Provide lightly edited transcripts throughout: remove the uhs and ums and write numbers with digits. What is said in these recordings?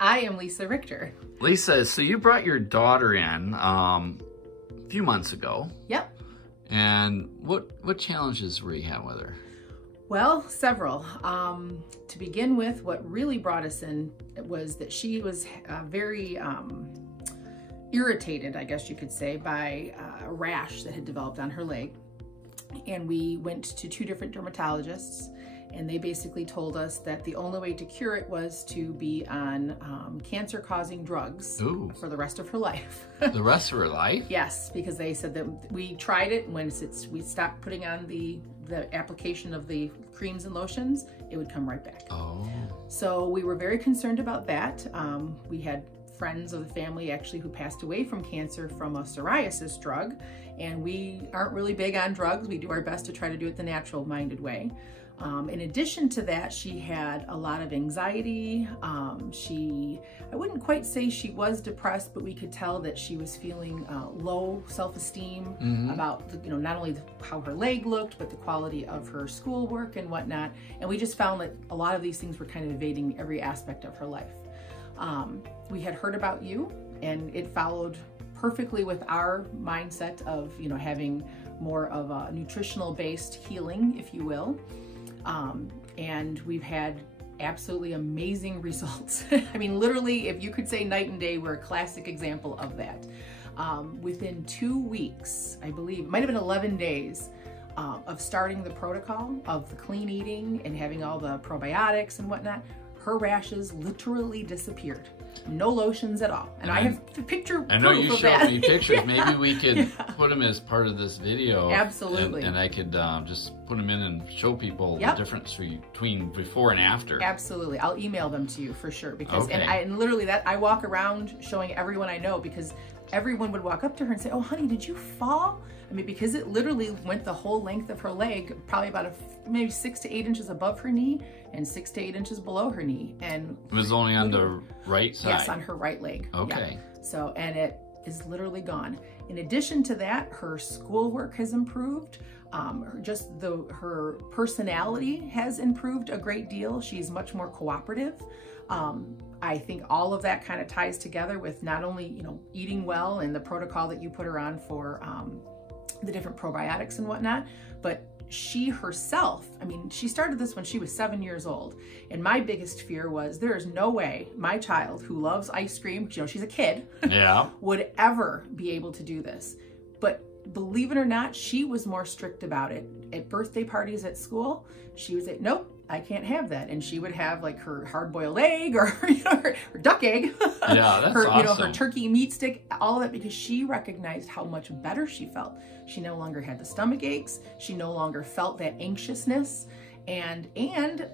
I am Lisa Richter. Lisa, so you brought your daughter in a few months ago. Yep. And what challenges were you having with her? Well, several. To begin with, what really brought us in was that she was very irritated, I guess you could say, by a rash that had developed on her leg. And we went to 2 different dermatologists, and they basically told us that the only way to cure it was to be on cancer-causing drugs for the rest of her life. The rest of her life? Yes, because they said that we tried it, and when we stopped putting on the application of the creams and lotions, it would come right back. Oh. So we were very concerned about that. We had friends of the family actually who passed away from cancer from a psoriasis drug, and we aren't really big on drugs. We do our best to try to do it the natural-minded way. In addition to that, she had a lot of anxiety. I wouldn't quite say she was depressed, but we could tell that she was feeling low self-esteem about, not only how her leg looked, but the quality of her schoolwork and whatnot. And we just found that a lot of these things were kind of invading every aspect of her life. We had heard about you, and it followed perfectly with our mindset of, having more of a nutritional-based healing, if you will. And we've had absolutely amazing results. I mean, literally, if you could say night and day, we're a classic example of that. Within 2 weeks, I believe, it might have been 11 days, of starting the protocol of the clean eating and having all the probiotics and whatnot, her rashes literally disappeared. No lotions at all. And I have the picture proof of that. I know you showed me pictures. Yeah. Maybe we could put them as part of this video. Absolutely. And I could just put them in and show people the difference between before and after. Absolutely. I'll email them to you for sure. Because and literally I walk around showing everyone I know, because everyone would walk up to her and say, "Oh, honey, did you fall?" I mean, because it literally went the whole length of her leg, probably about maybe 6 to 8 inches above her knee and 6 to 8 inches below her knee. And it was only on the right side? Yes, on her right leg. Okay. Yeah. So, and it is literally gone. In addition to that, her schoolwork has improved. Her personality has improved a great deal. She's much more cooperative. I think all of that kind of ties together with not only, eating well and the protocol that you put her on for the different probiotics and whatnot, but she herself, I mean, she started this when she was 7 years old. And my biggest fear was there is no way my child, who loves ice cream, she's a kid, would ever be able to do this. But believe it or not, she was more strict about it. At birthday parties at school, she would say, "Nope, I can't have that." And she would have like her hard-boiled egg or her duck egg, yeah, that's awesome. Her turkey meat stick, all of that, because she recognized how much better she felt. She no longer had the stomach aches. She no longer felt that anxiousness. And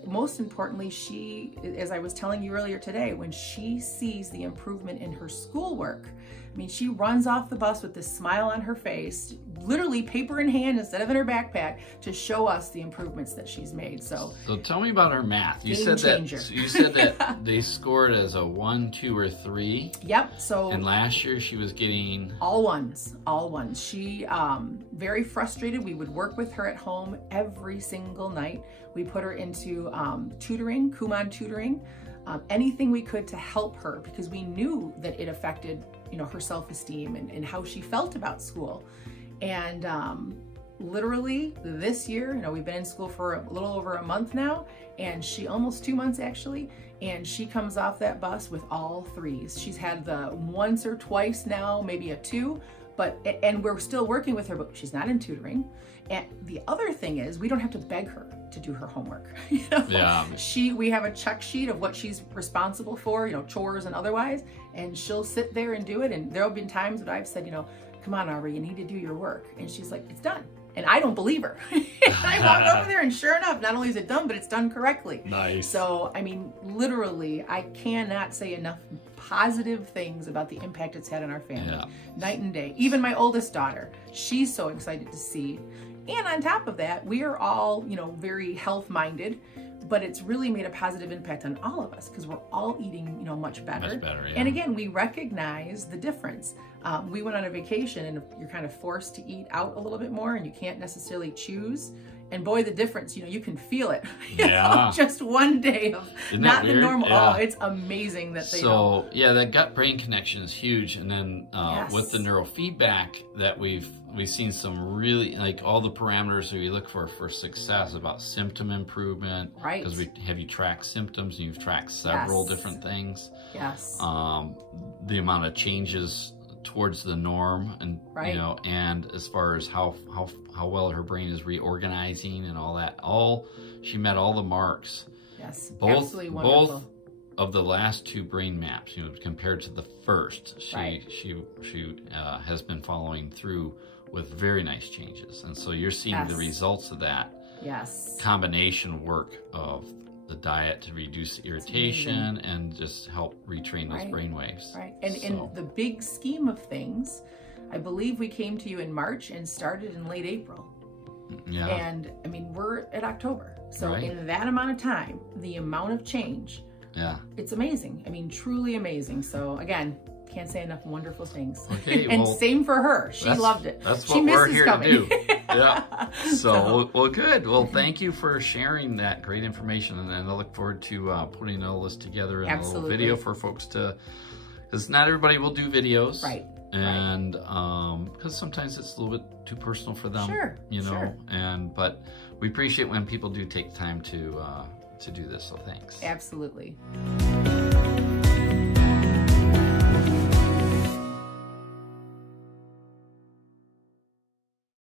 most importantly, she, as I was telling you earlier today, when she sees the improvement in her schoolwork, I mean, she runs off the bus with this smile on her face, literally paper in hand instead of in her backpack, to show us the improvements that she's made. So tell me about her math. You said that they scored as a 1, 2, or 3. Yep. So and last year she was getting all ones. She very frustrated. We would work with her at home every single night. We put her into tutoring, Kumon tutoring, anything we could to help her, because we knew that it affected, her self-esteem and how she felt about school. And literally this year, we've been in school for a little over a month now, and she almost 2 months actually, and she comes off that bus with all 3s. She's had the once or twice now, maybe a 2, and we're still working with her, but she's not in tutoring. And the other thing is, we don't have to beg her to do her homework. We have a check sheet of what she's responsible for, chores and otherwise, and she'll sit there and do it. And there have been times that I've said, "Come on, Aubrey, you need to do your work." And she's like, "It's done." And I don't believe her. I walk over there and sure enough, not only is it done, but it's done correctly. Nice. So, I mean, literally, I cannot say enough positive things about the impact it's had on our family. Night and day. Even my oldest daughter, she's so excited to see. And on top of that, we are all, very health-minded, but it's really made a positive impact on all of us because we're all eating, much better. Much better, yeah. And again, we recognize the difference. We went on a vacation, and you're kind of forced to eat out a little bit more, and you can't necessarily choose. And boy, the difference, you know, you can feel it. You know, just one day of not the normal. Yeah. Oh, it's amazing that they know. Yeah, that gut-brain connection is huge. And then with the neurofeedback that we've seen some really, like all the parameters that we look for success about symptom improvement. Right. Because we have you track symptoms and you've tracked several different things. Yes. The amount of changes towards the norm, and you know, and as far as how well her brain is reorganizing and all that, she met all the marks. Yes, both of the last 2 brain maps, you know, compared to the first, she has been following through with very nice changes, and so you're seeing the results of that combination work of the diet to reduce irritation and just help retrain those brain waves. Right. And in the big scheme of things, I believe we came to you in March and started in late April. Yeah. And I mean, we're at October. So in that amount of time, the amount of change, it's amazing. I mean, truly amazing. So again, can't say enough wonderful things. Okay, and same for her. She loved it. That's what we're here to do. Yeah. So, well, good. Well, thank you for sharing that great information. And I look forward to putting all this together in a little video for folks to, because not everybody will do videos. Right. And because sometimes it's a little bit too personal for them. Sure. You know, but we appreciate when people do take time to do this. So thanks. Absolutely.